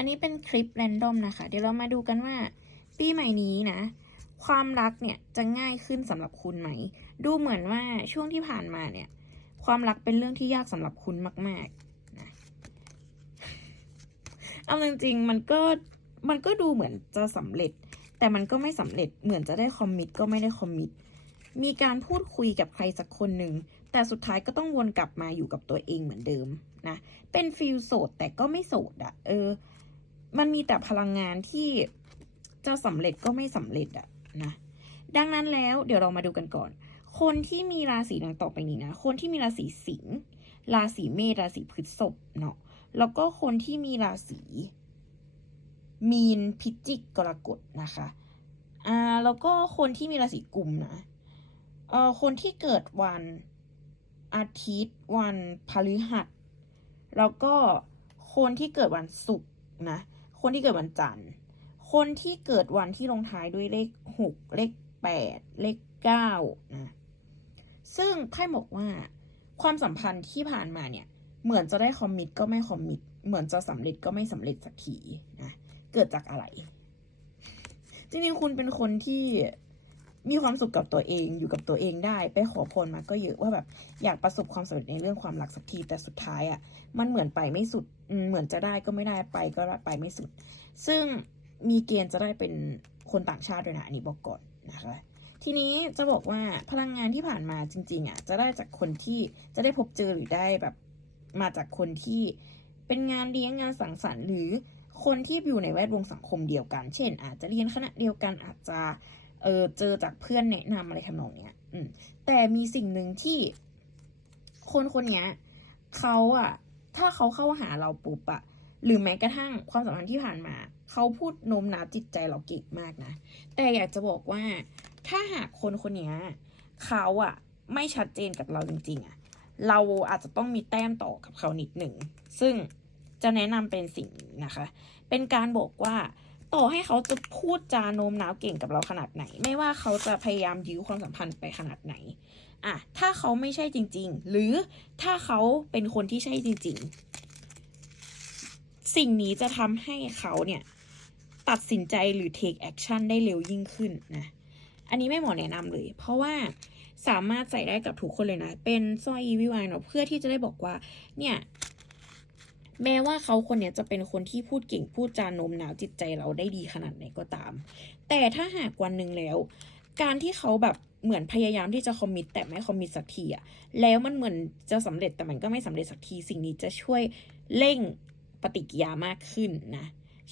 อันนี้เป็นคลิปแรนดอมนะคะ เดี๋ยวเรามาดูกันว่า ปีใหม่นี้นะ ความรักเนี่ยจะง่ายขึ้นสำหรับคุณไหม ดูเหมือนว่าช่วงที่ผ่านมาเนี่ย ความรักเป็นเรื่องที่ยากสำหรับคุณมากๆนะเอาจริงๆมันก็มันก็ดูเหมือนจะสำเร็จ แต่มันก็ไม่สำเร็จเหมือนจะได้คอมมิตก็ไม่ได้คอมมิตมีการพูดคุยกับใครสักคนหนึ่งแต่สุดท้ายก็ต้องวนกลับมาอยู่กับตัวเองเหมือนเดิมนะ เป็นฟิลโสดแต่ก็ไม่โสดอะเออ มันมีแต่พลังงานที่จะสำเร็จก็ไม่สำเร็จอะนะ ดังนั้นแล้วเดี๋ยวเรามาดูกันก่อน คนที่มีราศีดังต่อไปนี้นะ คนที่มีราศีสิงห์ราศีเมษราศีพฤษภเนาะแล้วก็คนที่มีราศีมีนพิจิกกรกฎนะคะอ่าแล้วก็คนที่มีราศีกุมนะเอ่อคนที่เกิดวันอาทิตย์ วันพฤหัส แล้วก็คนที่เกิดวันศุกร์นะ คนที่เกิดวันจันทร์ คนที่เกิดวันที่ลงท้ายด้วยเลขหกเลขแปดเลขเก้านะ ซึ่งไพ่บอกว่า ความสัมพันธ์ที่ผ่านมาเนี่ย เหมือนจะได้คอมมิตก็ไม่คอมมิตเหมือนจะสำเร็จก็ไม่สำเร็จสักทีนะ เกิดจากอะไร จริงๆคุณเป็นคนที่ มีความสุขกับตัวเองอยู่กับตัวเองได้ ไปขอพรมาก็เยอะว่าแบบอยากประสบความสำเร็จในเรื่องความรักสักทีแต่สุดท้ายอะ่ะ มันเหมือนไปไม่สุดเหมือนจะได้ก็ไม่ได้ไปก็ไปไม่สุด ซึ่งมีเกณฑ์จะได้เป็นคนต่างชาติด้วยนะอันนี้บอกก่อนนะคะทีนี้จะบอกว่าพลังงานที่ผ่านมาจริง ๆอะจะได้จากคนที่จะได้พบเจอหรือได้แบบมาจากคนที่เป็นงานเลี้ยงงานสังสรรค์หรือคนที่อยู่ในแวดวงสังคมเดียวกัน เช่น อาจจะเรียนคณะเดียวกันอาจจะ เออเจอจากเพื่อนแนะนำอะไรทำนองเนี้ย อืม แต่มีสิ่งหนึ่งที่คนคนเนี้ยเขาอะถ้าเขาเข้าหาเราปุ๊บอะหรือแม้กระทั่งความสัมพันธ์ที่ผ่านมา เขาพูดโน้มน้าวจิตใจเราเก่งมากนะ แต่อยากจะบอกว่า ถ้าหากคนคนนี้เขาอะไม่ชัดเจนกับเราจริงๆอะเราอาจจะต้องมีแต้มต่อกับเขานิดหนึ่ง ซึ่งจะแนะนำเป็นสิ่งนะคะ เป็นการบอกว่า ต่อให้เขาจะพูดจาโน้มน้าวเก่งกับเราขนาดไหน ไม่ว่าเขาจะพยายามยื้อความสัมพันธ์ไปขนาดไหนอะถ้าเขาไม่ใช่จริง ๆ หรือถ้าเขาเป็นคนที่ใช่จริง ๆ สิ่งนี้จะทำให้เขาเนี่ยตัดสินใจหรือ take action ได้เร็วยิ่งขึ้นนะอันนี้ไม่หมอแนะนำเลย เพราะว่าสามารถใส่ได้กับทุกคนเลยนะ เป็นสร้อยอีวิวายเนาะเพื่อที่จะได้บอกว่า เนี่ย แม้ว่าเขาคนนี้จะเป็นคนที่พูดเก่งพูดจาโน้มน้าวจิตใจเราได้ดีขนาดไหนก็ตาม แต่ถ้าหากวันหนึ่งแล้ว การที่เขาแบบเหมือนพยายามที่จะคอมมิตแต่ไม่คอมมิตสักทีอะแล้วมันเหมือนจะสำเร็จแต่มันก็ไม่สำเร็จสักทีสิ่งนี้จะช่วยเร่งปฏิกิริยามากขึ้นนะ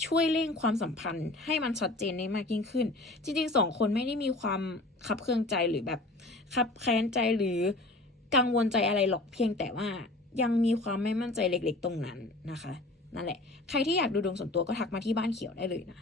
ช่วยเร่งความสัมพันธ์ให้มันชัดเจนได้มากยิ่งขึ้น จริงๆสองคนไม่ได้มีความคับเครื่องใจหรือแบบคับแค้นใจหรือกังวลใจอะไรหรอกเพียงแต่ว่า ยังมีความไม่มั่นใจเล็กๆตรงนั้นนะคะ นั่นแหละ ใครที่อยากดูดวงส่วนตัวก็ทักมาที่บ้านเขียวได้เลยนะ